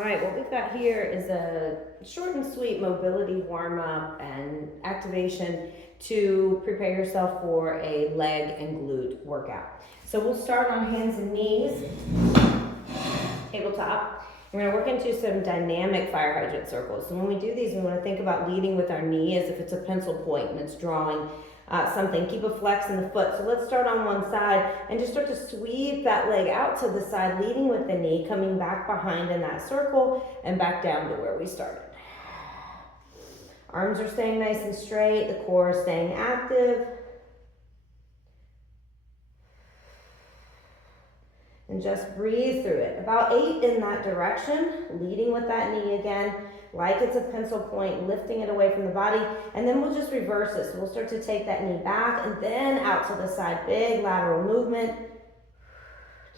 All right, what we've got here is a short and sweet mobility warm-up and activation to prepare yourself for a leg and glute workout. So we'll start on hands and knees, tabletop. We're gonna work into some dynamic fire hydrant circles. So when we do these, we wanna think about leading with our knee as if it's a pencil point and it's drawing something. Keep a flex in the foot. So let's start on one side and just start to sweep that leg out to the side, leading with the knee, coming back behind in that circle and back down to where we started. Arms are staying nice and straight, the core is staying active. And just breathe through it. About 8 in that direction, leading with that knee again, like it's a pencil point, lifting it away from the body, and then we'll just reverse it. So we'll start to take that knee back and then out to the side, big lateral movement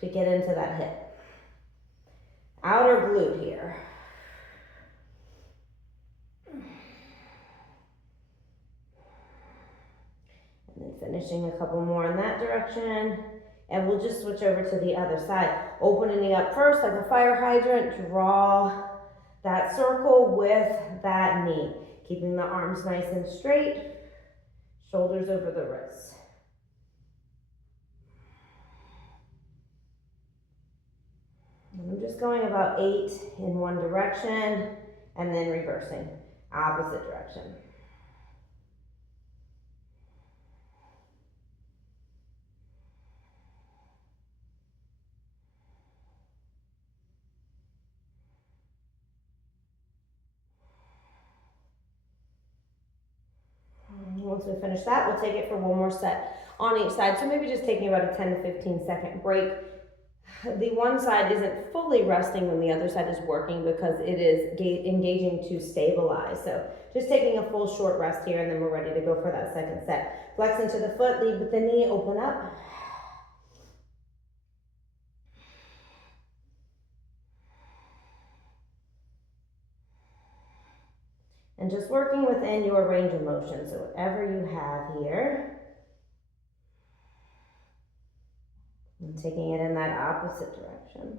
to get into that hip. Outer glute here. And then finishing a couple more in that direction. And we'll just switch over to the other side. Opening up first like a fire hydrant, draw that circle with that knee. Keeping the arms nice and straight, shoulders over the wrists. And I'm just going about 8 in one direction and then reversing, opposite direction. Once we finish that, we'll take it for one more set on each side. So maybe just taking about a 10 to 15 second break. The one side isn't fully resting when the other side is working because it is engaging to stabilize. So just taking a full short rest here and then we're ready to go for that second set. Flex into the foot, lead with the knee, open up. And just working within your range of motion. So whatever you have here. And taking it in that opposite direction.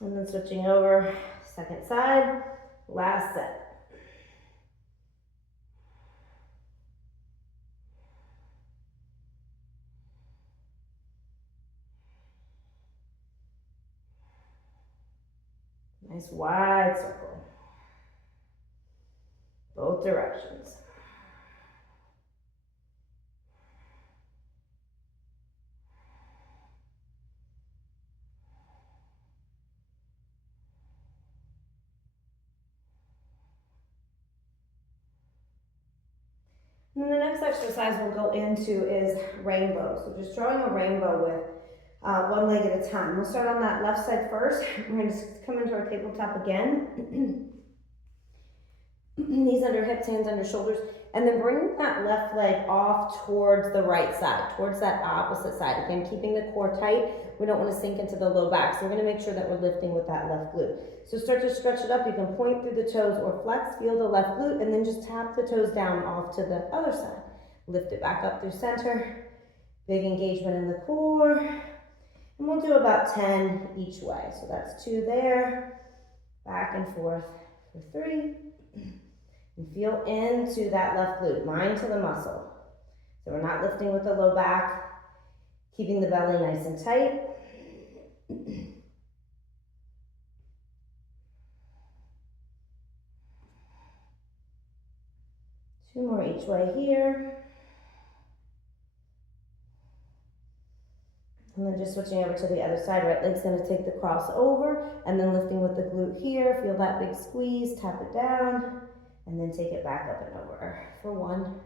And then switching over, second side, last set. Nice wide circle. Both directions. And then the next exercise we'll go into is rainbow. So just drawing a rainbow with one leg at a time. We'll start on that left side first. We're going to come into our tabletop again. Knees under hips, hands under shoulders, and then bring that left leg off towards the right side, towards that opposite side. Again, keeping the core tight. We don't want to sink into the low back, so we're going to make sure that we're lifting with that left glute. So start to stretch it up. You can point through the toes or flex, feel the left glute, and then just tap the toes down off to the other side. Lift it back up through center. Big engagement in the core. And we'll do about 10 each way. So that's 2 there, back and forth for 3. And feel into that left glute, mind to the muscle. So we're not lifting with the low back, keeping the belly nice and tight. 2 more each way here. And then just switching over to the other side, right leg's gonna take the cross over, and then lifting with the glute here, feel that big squeeze, tap it down, and then take it back up and over for 1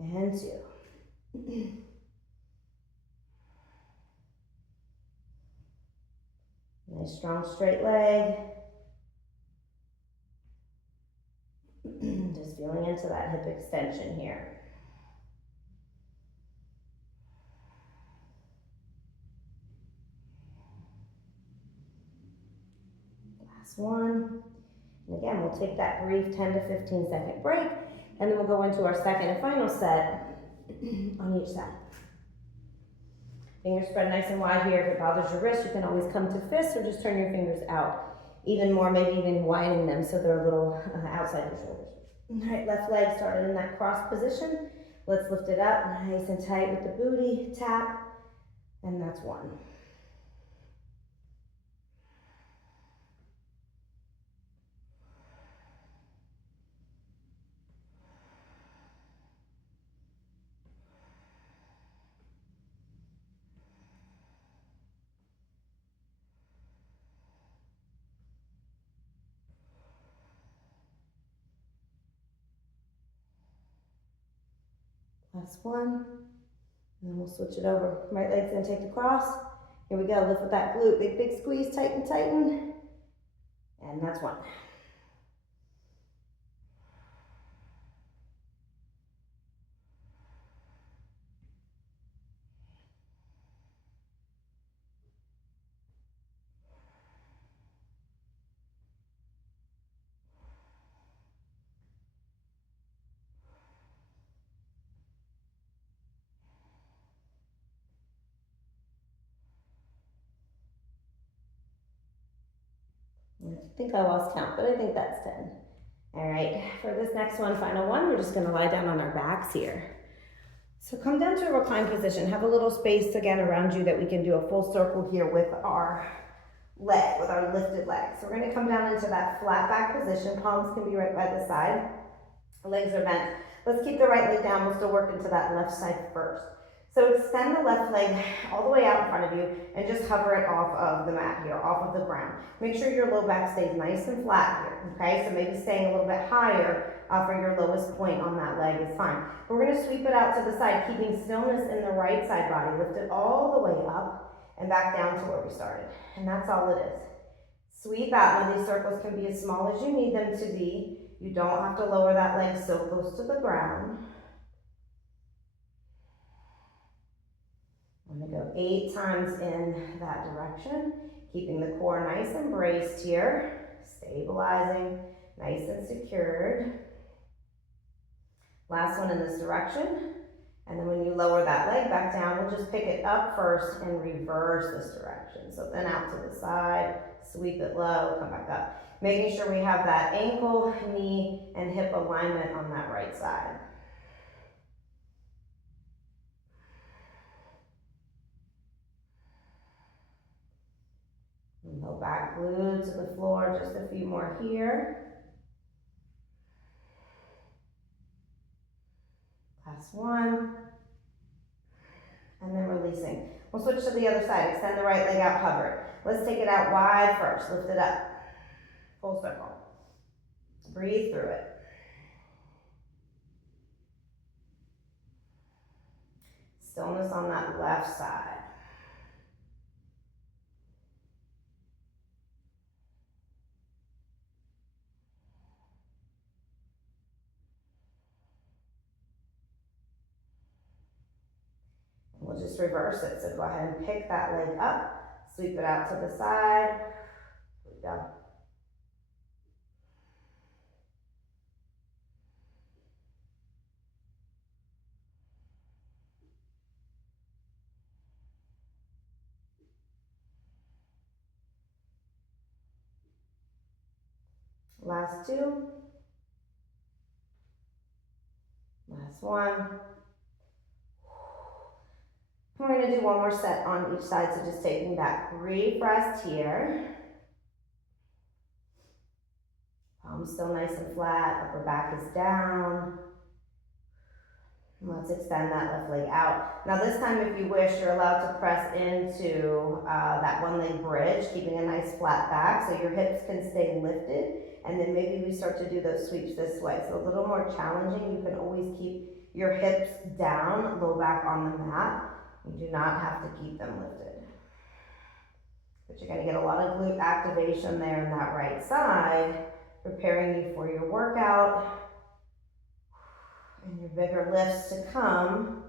and 2. Nice strong straight leg. Just feeling into that hip extension here. Last one. And again, we'll take that brief 10 to 15 second break, and then we'll go into our second and final set on each side. Fingers spread nice and wide here. If it bothers your wrist, you can always come to fists or just turn your fingers out even more, maybe even widening them so they're a little outside your shoulders. All right, left leg started in that cross position. Let's lift it up nice and tight with the booty, tap, and that's one. Last one, and then we'll switch it over. Right leg's gonna take the cross. Here we go, lift with that glute, big, big squeeze, tighten, tighten, and that's one. I think I lost count, but I think that's 10. All right, for this next one, final one, we're just gonna lie down on our backs here. So come down to a reclined position. Have a little space again around you that we can do a full circle here with our leg, with our lifted leg. So we're gonna come down into that flat back position. Palms can be right by the side. The legs are bent. Let's keep the right leg down. We'll still work into that left side first. So extend the left leg all the way out in front of you and just hover it off of the mat here, off of the ground. Make sure your low back stays nice and flat here, okay? So maybe staying a little bit higher for your lowest point on that leg is fine. But we're gonna sweep it out to the side, keeping stillness in the right side body. Lift it all the way up and back down to where we started. And that's all it is. Sweep out. Now these circles can be as small as you need them to be. You don't have to lower that leg so close to the ground. I'm gonna go 8 times in that direction, keeping the core nice and braced here, stabilizing, nice and secured. Last one in this direction. And then when you lower that leg back down, we'll just pick it up first and reverse this direction. So then out to the side, sweep it low, come back up. Making sure we have that ankle, knee, and hip alignment on that right side. And low back glued to the floor, just a few more here. Last one. And then releasing. We'll switch to the other side. Extend the right leg out, hover it. Let's take it out wide first. Lift it up. Full circle. Breathe through it. Stillness on that left side. We'll just reverse it. So go ahead and pick that leg up, sweep it out to the side. Here we go. Last two. Last one. We're going to do one more set on each side, so just taking that brief rest here. Palms still nice and flat, upper back is down. Let's extend that left leg out. Now this time, if you wish, you're allowed to press into that one leg bridge, keeping a nice flat back so your hips can stay lifted. And then maybe we start to do those sweeps this way. So a little more challenging. You can always keep your hips down, low back on the mat. You do not have to keep them lifted. But you're going to get a lot of glute activation there in that right side, preparing you for your workout and your bigger lifts to come.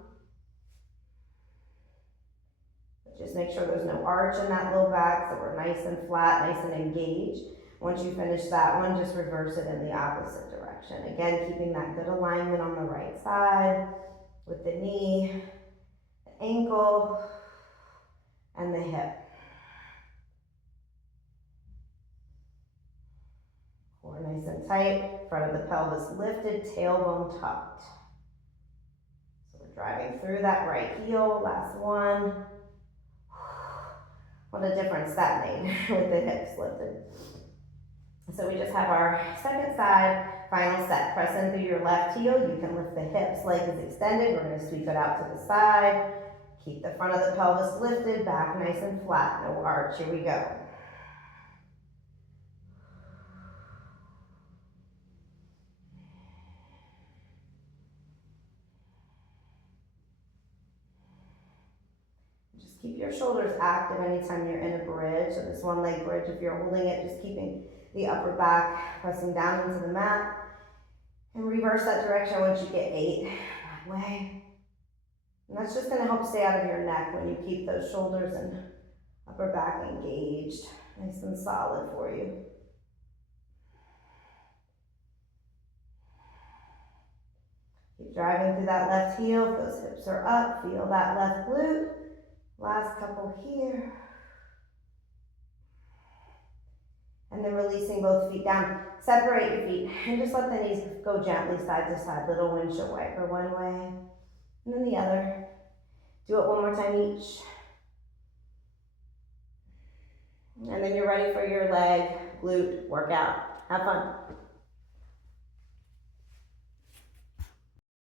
But just make sure there's no arch in that low back, so we're nice and flat, nice and engaged. Once you finish that one, just reverse it in the opposite direction. Again, keeping that good alignment on the right side with the knee, the ankle, and the hip. Core nice and tight, front of the pelvis lifted, tailbone tucked. So we're driving through that right heel, last one. What a difference that made with the hips lifted. So we just have our second side, final set. Press in through your left heel. You can lift the hips, leg is extended. We're gonna sweep it out to the side. Keep the front of the pelvis lifted, back nice and flat, no arch. Here we go. Just keep your shoulders active anytime you're in a bridge. So this one leg bridge, if you're holding it, just keeping the upper back pressing down into the mat. And reverse that direction once you get 8, that way. And that's just gonna help stay out of your neck when you keep those shoulders and upper back engaged, nice and solid for you. Keep driving through that left heel, if those hips are up, feel that left glute. Last couple here. And then releasing both feet down. Separate your feet and just let the knees go gently side to side. Little windshield wiper one way and then the other. Do it one more time each. And then you're ready for your leg glute workout. Have fun.